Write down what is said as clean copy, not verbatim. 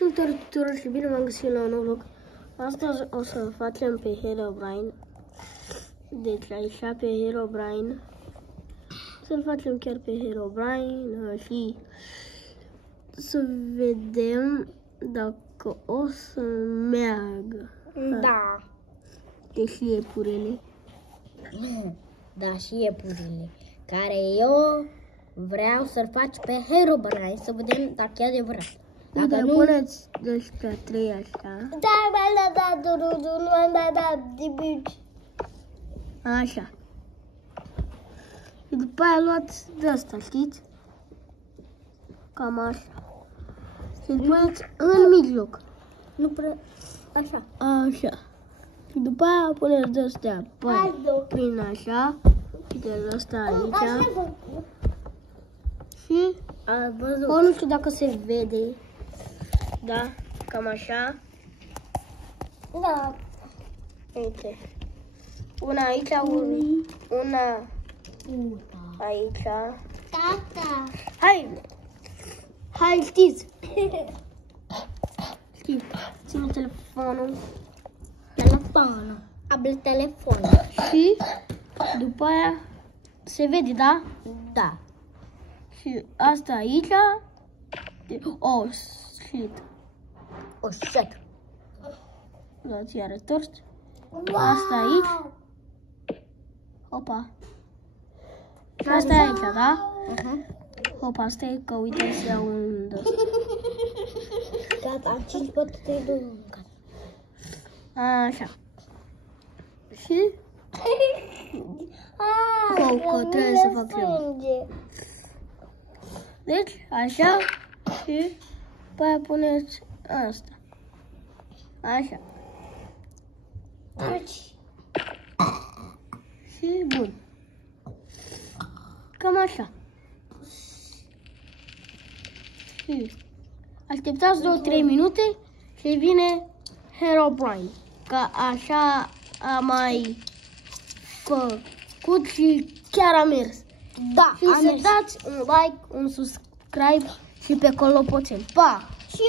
Salutare tuturor și bine m-am găsit la un nou vlog. Astăzi o să facem pe Herobrine. Deci aici pe Herobrine. Să-l facem chiar pe Herobrine și să vedem dacă o să meargă. Da. Deși iepurele. Da, și iepurile. Care eu vreau să-l faci pe Herobrine, să vedem dacă e adevărat. Dacă nu puneți 12-3 așa. Da, nu am dat nimic. Așa. Și după aia luați de asta, știți? Cam așa. Și îl puneți în mijloc. Nu prea... Așa. Așa. Și după aia puneți de astea prin așa. Și de asta aici. Și Am văzut. nu știu dacă se vede. Da, cam așa. Da. Uite. Una aici, una aici. Tata. Hai, știți. Știți, ține telefonul. Abre telefon. Și după aia se vede, da? Da. Și asta aici. Oh, shit. O shit. Dați iară tors. Asta aici. Opa. Și asta e aici, da? Opa, stai că uite să iau un dos. Gata, am 5 bătături de Așa. Și că trebuie să fac eu. Deci, așa. Și pe aia puneți asta. Așa. Și bun. Cam așa. Și așteptați 2-3 minute și vine Herobrine. Că așa a mai făcut și chiar a mers. Da, Și să dați un like, un subscribe și pe colopoțel. Pa! Și